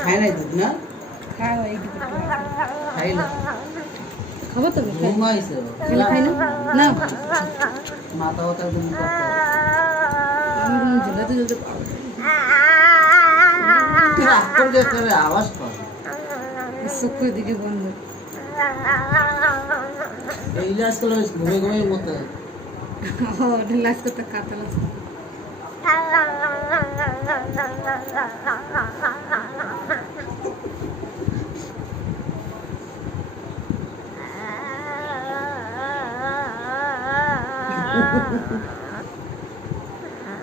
খায় নাই দুধ না খাইলা খাবো তো ঘুমাইছে খাই না না মাথা ব্যথা ঘুম ঝুলাতে ঝুলতে আওয়াজ পাওয়া চোখের দিকে বন্ধ এই ইলাজ করলে ঘুমে ঘুমের মতো লাজ করতে কাতা লাগছে